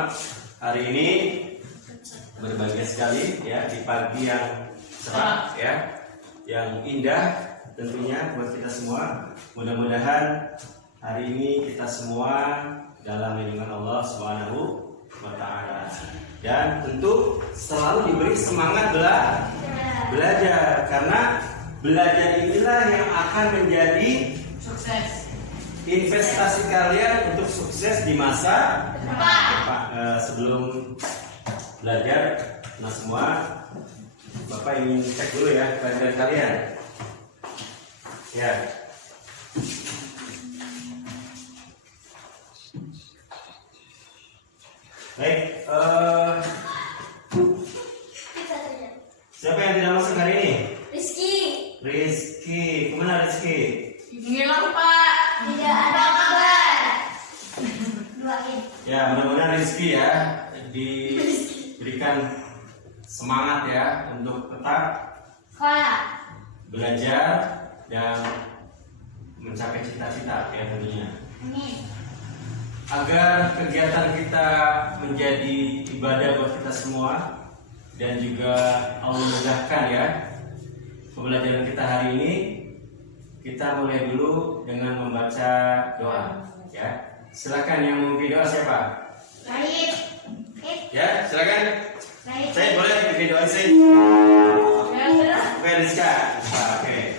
semua, hari ini berbahagia sekali ya di pagi yang cerah ya, yang indah tentunya buat kita semua. Mudah-mudahan hari ini kita semua dalam lindungan Allah Subhanahu wa Ta'ala, dan tentu selalu diberi semangat belajar, karena belajar inilah yang akan menjadi Sukses. investasi kalian untuk sukses di masa depan. Sebelum belajar, nah semua Bapak ingin cek dulu ya pelajaran kalian. Ya. Baik. Siapa yang tidak masuk hari ini? Rizky, kemana Rizky? Ngilang Pak. Tidak ada kabar. Ya, mudah-mudahan Rizky ya diberikan semangat ya untuk tetap Sekolah. belajar dan mencapai cita-cita ya tentunya. Amin. Agar kegiatan kita menjadi ibadah buat kita semua, dan juga Allah mudahkan ya pembelajaran kita hari ini. Kita mulai dulu dengan membaca doa ya. Silakan yang memimpin doa siapa? Baik. Ya, silakan. Baik. Saya boleh memimpin doa sih. Oke, Rizka. Oke.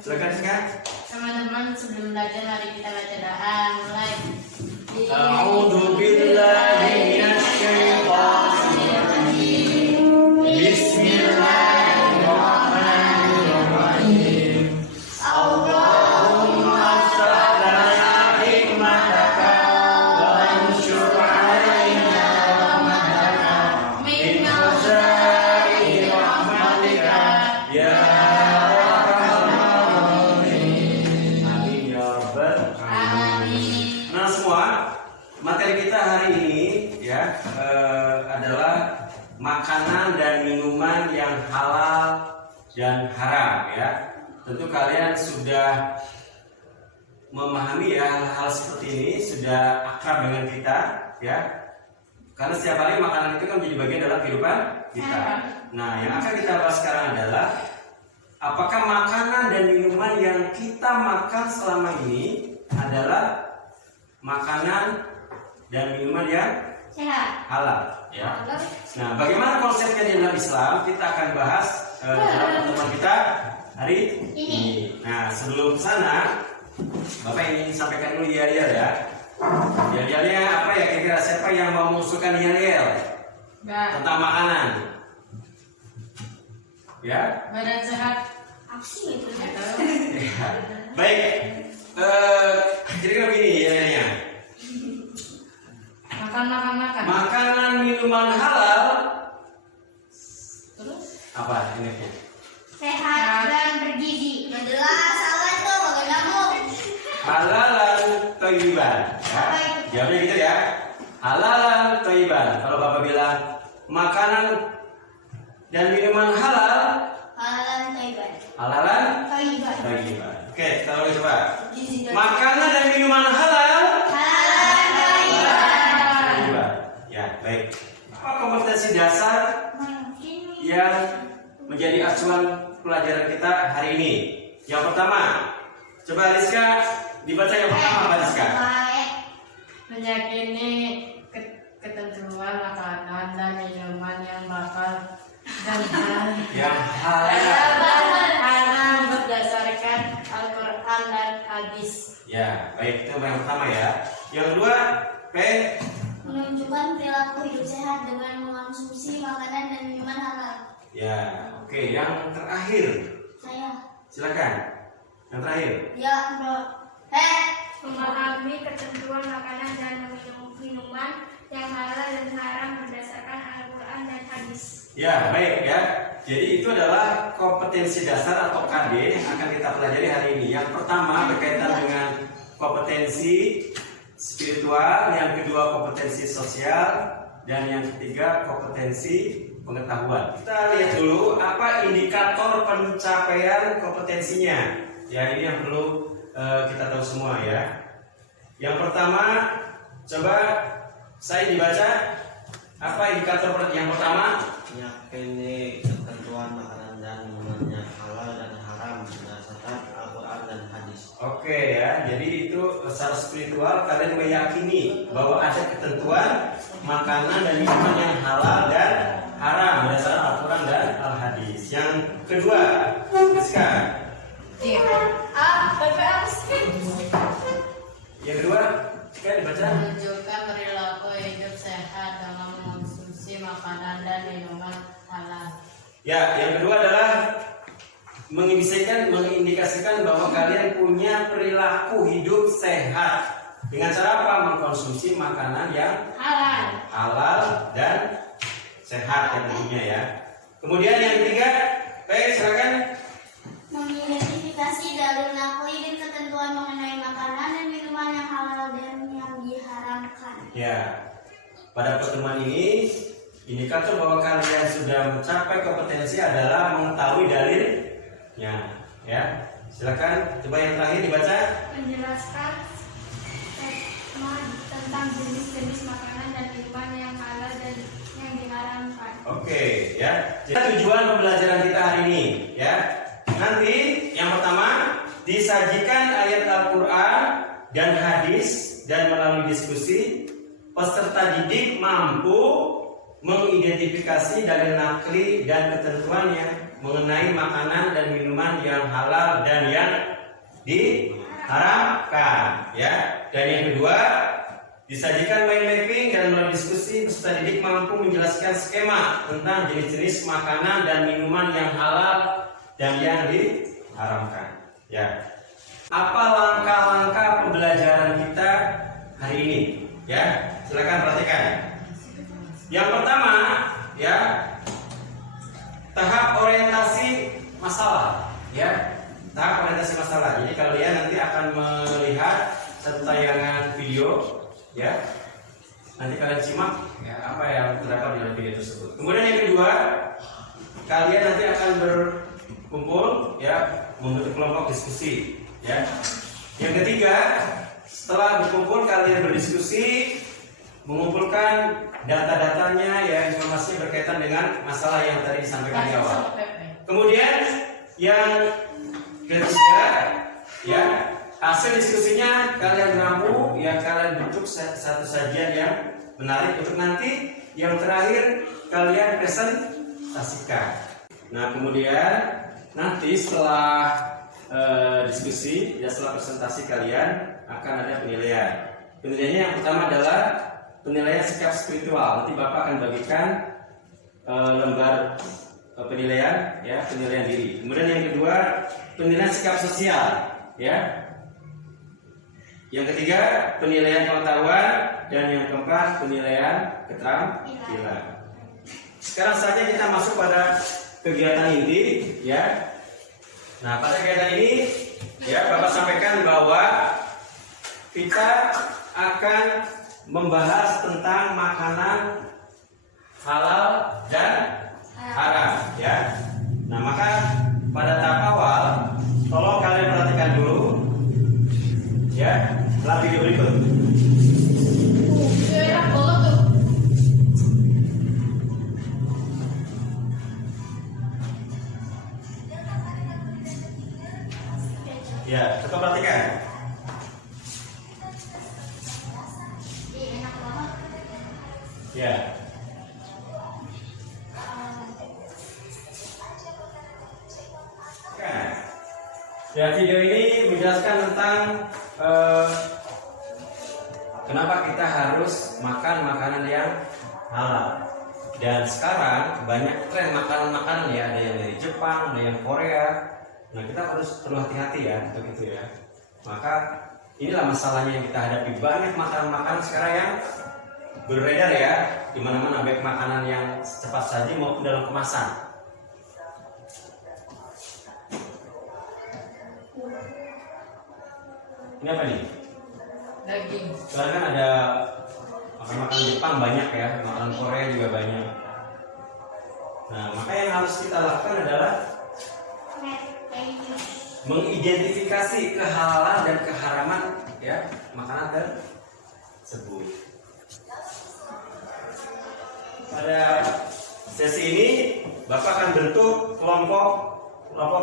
Silakan Rizka. Teman-teman, sebelum belajar mari kita baca doa. Mulai. A'udzu billahi minasy syaithanir rajim. Bismillahirrahmanirrahim. Allahumma iftah lana hikmataka wa anshur 'alaina rahmataka min khazaini rahmatika ya arhamar rahimin. Amin ya rabbal alamin. Nah semua, materi kita hari ini ya adalah makanan dan minuman yang halal dan haram ya. Tentu kalian sudah memahami ya hal-hal seperti ini, sudah akrab dengan kita ya. Karena setiap hari makanan itu kan menjadi bagian dalam kehidupan kita. Nah, yang akan kita bahas sekarang adalah apakah makanan dan minuman yang kita makan selama ini adalah makanan dan minuman yang Sehat. halal ya. Nah, bagaimana konsepnya di dalam Islam kita akan bahas dalam pertemuan kita hari ini. Nah, sebelum sana Bapak ingin sampaikan dulu yel-yel ya. Yel-yelnya apa ya, kira-kira siapa yang mau mengusulkan yel-yel tentang makanan? Ya. Badan sehat. Apa sih itu? Ya. Baik. Kira-kira begini yel-yelnya. Makan. Makanan minuman halal Terus? apa ini? Sehat dan bergizi. Jelas halal tuh bagai nyamuk. Halalan thayyiban ya. Jawabnya gitu ya. Halalan thayyiban. Kalau Bapak bilang makanan dan minuman halal, Halal thayyiban. halalan Thayyiban. thayyiban. Oke, kita ulangi coba. Gizi dan Makanan dan minuman halal halal thayyiban. thayyiban. Ya, baik. Apa kompetensi dasar yang menjadi acuan pelajaran kita hari ini? Yang pertama, coba Rizka dibaca yang pertama apa Rizka? Baik. Meyakini ketentuan makanan dan minuman yang bakal dan Yang halal. haram berdasarkan Al-Quran dan hadis. Ya, baik, itu yang pertama ya. Yang kedua, P. Menunjukkan perilaku hidup sehat dengan mengonsumsi makanan dan minuman halal. Ya, oke. Yang terakhir, Saya. silakan. Yang terakhir. Ya, bro. Memahami ketentuan makanan dan minuman yang halal dan haram berdasarkan Al-Quran dan hadis. Ya, baik ya. Jadi itu adalah kompetensi dasar atau KD yang akan kita pelajari hari ini. Yang pertama berkaitan dengan kompetensi spiritual, yang kedua kompetensi sosial, dan yang ketiga kompetensi pengetahuan. Kita lihat dulu apa indikator pencapaian kompetensinya. Ya, ini yang perlu kita tahu semua ya. Yang pertama, coba Saya dibaca apa indikator yang pertama? Meyakini ketentuan makanan dan minuman yang halal dan haram berdasarkan Al-Quran dan hadis. Oke ya, jadi itu secara spiritual kalian meyakini bahwa ada ketentuan makanan dan minuman yang halal dan haram berdasarkan Al-Quran dan Al-Hadis. Yang kedua, Rizka. Yang kedua, Rizka dibaca. Menunjukkan perilaku hidup sehat dalam mengonsumsi makanan dan minuman halal. Ya, yang kedua adalah mengindikasikan bahwa kalian punya perilaku hidup sehat dengan cara apa? Mengkonsumsi makanan yang halal dan sehat yang tentunya ya. Kemudian yang ketiga, silakan. Mengidentifikasi dalil nakli dan ketentuan mengenai makanan dan minuman yang halal dan yang diharamkan. Ya, pada pertemuan ini indikator bahwa kalian sudah mencapai kompetensi adalah mengetahui dalilnya. Ya, silakan. Coba yang terakhir dibaca. Menjelaskan tentang jenis-jenis makanan dan minuman yang halal dan yang diharamkan. Oke, ya. Jadi tujuan pembelajaran kita hari ini, ya. Nanti yang pertama disajikan ayat Al-Quran dan hadis dan melalui diskusi peserta didik mampu mengidentifikasi dalil nakli dan ketentuannya mengenai makanan dan minuman yang halal dan yang diharamkan, ya. Dan yang kedua, disajikan mind mapping dan melalui diskusi peserta didik mampu menjelaskan skema tentang jenis-jenis makanan dan minuman yang halal dan yang diharamkan, ya. Apa langkah-langkah pembelajaran kita hari ini, ya? Silakan perhatikan. Yang pertama, ya, tahap orientasi masalah, ya. Tahap orientasi masalah. Jadi kalian nanti akan melihat satu tayangan video, ya. Nanti kalian simak ya, apa yang terdapat dalam video tersebut. Kemudian yang kedua, kalian nanti akan berkumpul, ya, membentuk kelompok diskusi, ya. Yang ketiga, setelah berkumpul kalian berdiskusi, mengumpulkan data-datanya, ya, informasinya berkaitan dengan masalah yang tadi disampaikan di awal. Kemudian yang ketiga, ya, hasil diskusinya kalian ramu, ya, kalian bentuk satu sajian yang menarik untuk nanti yang terakhir kalian presentasikan. Nah, kemudian nanti setelah diskusi, ya, setelah presentasi kalian akan ada penilaian. Penilaiannya yang pertama adalah penilaian sikap spiritual. Nanti Bapak akan bagikan lembar penilaian, ya, penilaian diri. Kemudian yang kedua, penilaian sikap sosial, ya. Yang ketiga, penilaian pengetahuan, dan yang keempat, penilaian keterampilan. Sekarang saja kita masuk pada kegiatan inti, ya. Nah, pada kegiatan ini, ya, Bapak sampaikan bahwa kita akan membahas tentang makanan halal dan haram, ya. Nah, maka pada tahap awal tolong kalian perhatikan dulu, ya, setelah video berikut. Ya, coba perhatikan. Ya. Ya, video ini menjelaskan tentang kenapa kita harus makan makanan yang halal. Dan sekarang banyak tren makanan-makanan, ya, ada yang dari Jepang, ada yang Korea. Nah, kita harus perlu hati-hati, ya, untuk itu, ya. Maka inilah masalahnya yang kita hadapi. Banyak makanan-makanan sekarang yang beredar, ya, di mana-mana, baik makanan yang cepat saji maupun dalam kemasan. Ini apa nih? Daging. Sekarang kan ada makanan Jepang banyak, ya, makanan Korea juga banyak. Nah, maka yang harus kita lakukan adalah mengidentifikasi kehalalan dan keharaman, ya, makanan tersebut. Bapak akan bentuk kelompok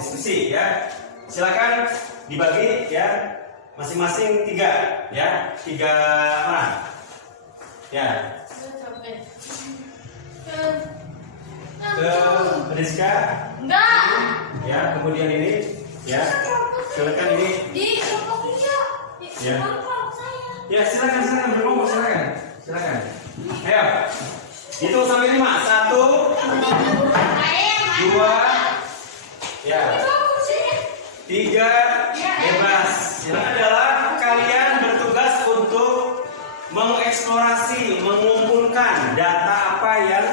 diskusi ya. Silakan dibagi ya, masing-masing 3 ya, 3 orang. Ya. Ke Rizka. Enggak. Ya, kemudian ini ya. Silakan ini. Di kelompok hijau. Di Ya. kelompok saya. Ya, silakan berkelompok silakan. Ayo. Hitung sampai 5. 1 2 ya. 3 bebas. Yang adalah kalian bertugas untuk mengeksplorasi, mengumpulkan data apa yang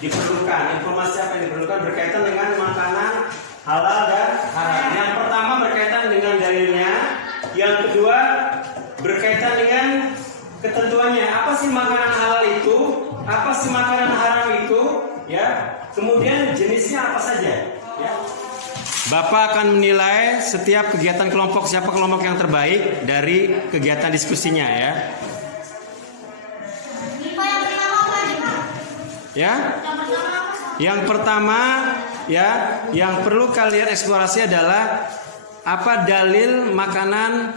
diperlukan, informasi apa yang diperlukan berkaitan dengan makanan halal dan haram. Yang pertama berkaitan dengan dalilnya, yang kedua berkaitan dengan ketentuannya. Apa sih makanan halal itu? Apa sih makanan haram itu? Ya. Kemudian jenisnya apa saja? Ya. Bapak akan menilai setiap kegiatan kelompok, siapa kelompok yang terbaik dari kegiatan diskusinya ya. Pak, yang pertama apa aja, Pak? Ya. Yang pertama apa? Yang pertama ya, yang perlu kalian eksplorasi adalah apa dalil makanan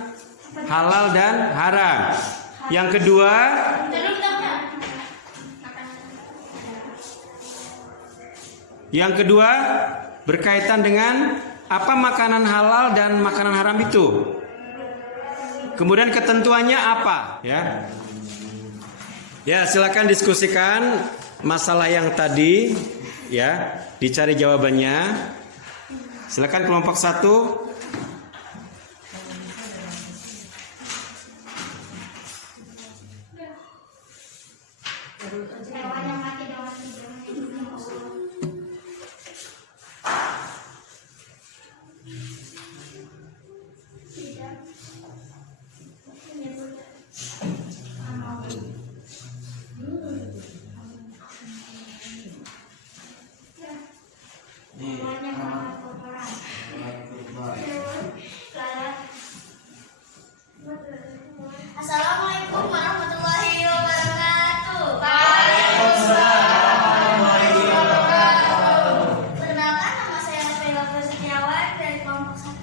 halal dan haram. Yang kedua, berkaitan dengan apa makanan halal dan makanan haram itu. Kemudian ketentuannya apa ya. Ya, silakan diskusikan masalah yang tadi ya, dicari jawabannya. Silakan kelompok 1. Assalamualaikum warahmatullahi wabarakatuh. Perkenalkan, nama saya Nabila Setiawan dari kelompok 1.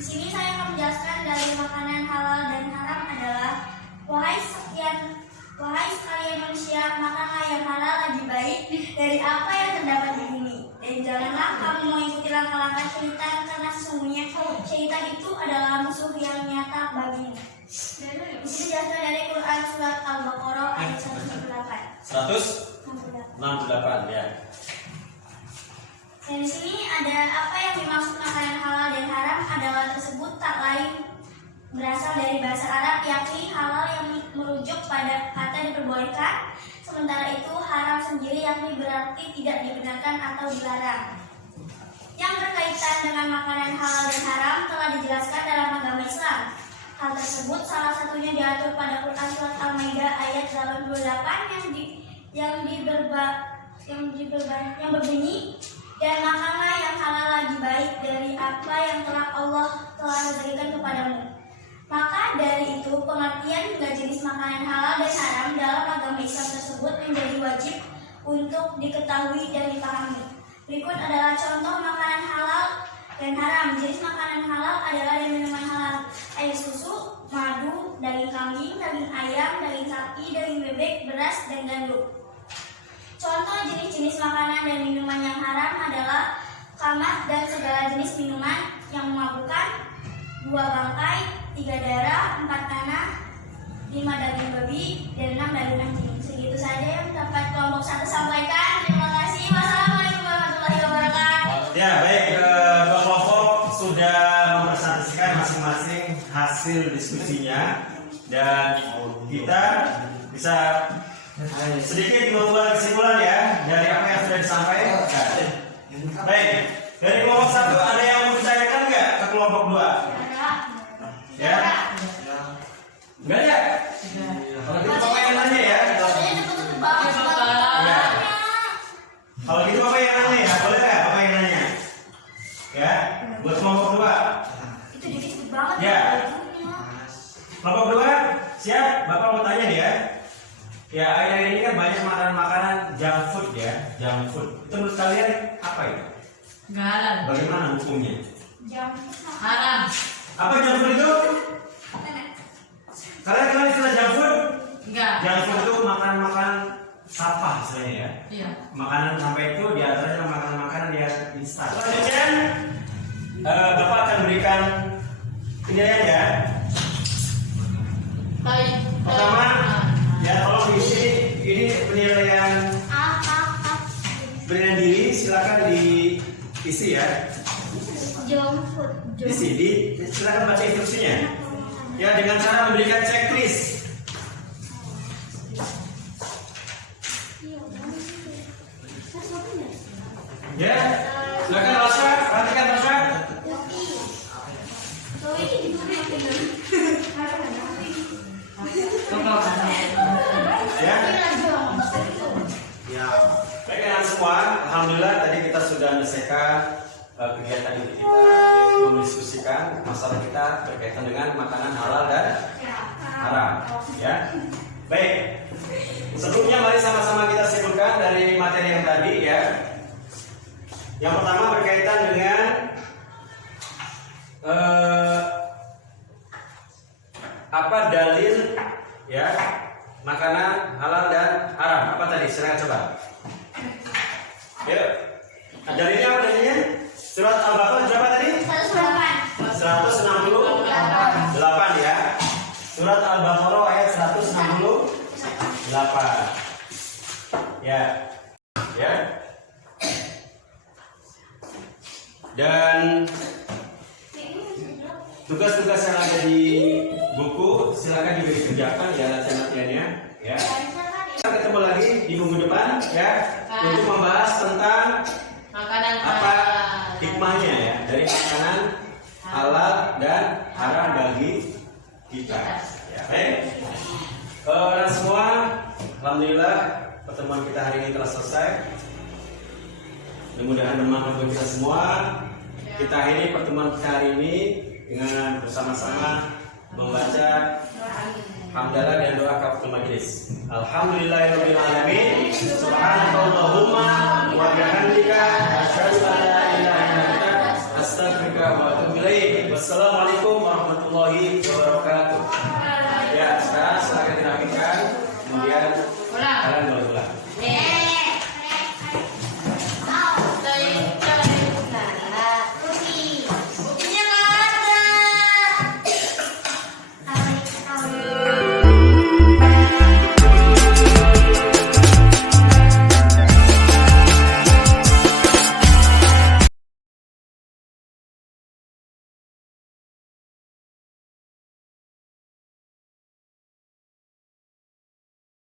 Di sini saya akan menjelaskan dari makanan halal dan haram adalah wahai sekalian manusia, makanlah yang halal lebih baik dari apa yang terdapat di bumi. Dan janganlah kamu mengikuti langkah-langkah syaitan, karena sesungguhnya syaitan itu adalah musuh yang nyata bagimu. Di sini dijelaskan dari Quran surat Al-Baqarah ayat 168 ya. Dan di sini ada apa yang dimaksud makanan halal dan haram adalah tersebut tak lain berasal dari bahasa Arab, yakni halal yang merujuk pada kata diperbolehkan, sementara itu haram sendiri yakni berarti tidak dibenarkan atau dilarang. Yang berkaitan dengan makanan halal dan haram telah dijelaskan dalam agama Islam. Hal tersebut salah satunya diatur pada Quran surat Al-Maidah ayat 88 yang berbunyi, dan makanlah yang halal lagi baik dari apa yang Allah telah berikan kepadamu. Maka dari itu pengertian hingga jenis makanan halal dan haram dalam agama Islam tersebut menjadi wajib untuk diketahui dan dipahami. Berikut adalah contoh makanan halal dan haram. Jenis makanan halal adalah dan minuman halal: air susu, madu, daging kambing, daging ayam, daging sapi, daging bebek, beras, dan gandum. Contoh jenis-jenis makanan dan minuman yang haram adalah khamar dan segala jenis minuman yang memabukkan, 2 bangkai, 3 darah, 4 tanah, 5 daging babi, dan 6 daging anjing. Segitu saja yang dapat kelompok 1 sampaikan. Terima kasih. Wassalamualaikum warahmatullahi wabarakatuh. Ya, baik, kelompok sudah mempresentasikan masing-masing hasil diskusinya, dan kita bisa sedikit membuat kesimpulan ya dari apa yang sudah disampaikan. Baik, dari kelompok 1 ada yang mau ditanyakan nggak ke kelompok 2? Ya? Enggak ada? Kalau gitu Bapak yang nanya ya. Ya. Kalau gitu Bapak yang nanya ya, boleh nggak Bapak yang nanya? Ya, buat kelompok 2. Itu dikit banget. Ya. Kelompok 2, siap? Bapak mau tanya nih ya. Ya, akhir-akhir ini kan banyak makanan-makanan junk food ya, junk food. Itu menurut kalian apa itu? Nggak halal. Bagaimana hukumnya? Haram. Apa junk food itu? Kalian kenal istilah junk food? Enggak. Junk food itu makanan-makanan sampah sebenarnya ya. Iya. Makanan sampai itu diantaranya makanan-makanan yang instan. Kemudian Bapak akan berikan penilaian ya. Baik. Pertama, ya tolong diisi ini penilaian diri, silakan diisi ya. Silakan baca instruksinya. Ya, dengan cara memberikan checklist. Ya, silakan Rasha, perhatikan Rasha. Ya. Ya, baik anak semua, alhamdulillah tadi kita sudah menyelesaikan kegiatan ini kita, yaitu mendiskusikan masalah kita berkaitan dengan makanan halal dan haram. Ya, baik. Sebelumnya mari sama-sama kita simpulkan dari materi yang tadi ya. Yang pertama berkaitan dengan apa dalil ya makanan halal dan haram. Apa tadi? Silakan coba. Yuk. Dalilnya apa dalilnya? Surat Al-Baqarah berapa tadi? 168 ya. Surat Al-Baqarah ayat 168. Ya. Ya. Dan tugas-tugas yang ada di buku silakan juga dikerjakan ya latihan-latihannya ya. Kita ketemu lagi di minggu depan ya untuk membahas tentang Makanan apa halal. hikmahnya ya dari makanan halal dan haram bagi kita. Ya, baik. Dan semua, alhamdulillah pertemuan kita hari ini telah selesai. Mudah-mudahan bermanfaat bagi kita semua. Kita akhiri pertemuan kita hari ini dengan bersama-sama membaca hamdalah dan doa kafaratul majelis. Alhamdulillahirabbil alamin. Subhanakallahumma wa bihamdika asyhadu an la ilaha illa anta astaghfiruka wa atubu ilaik. Wassalamualaikum warahmatullahi wabarakatuh.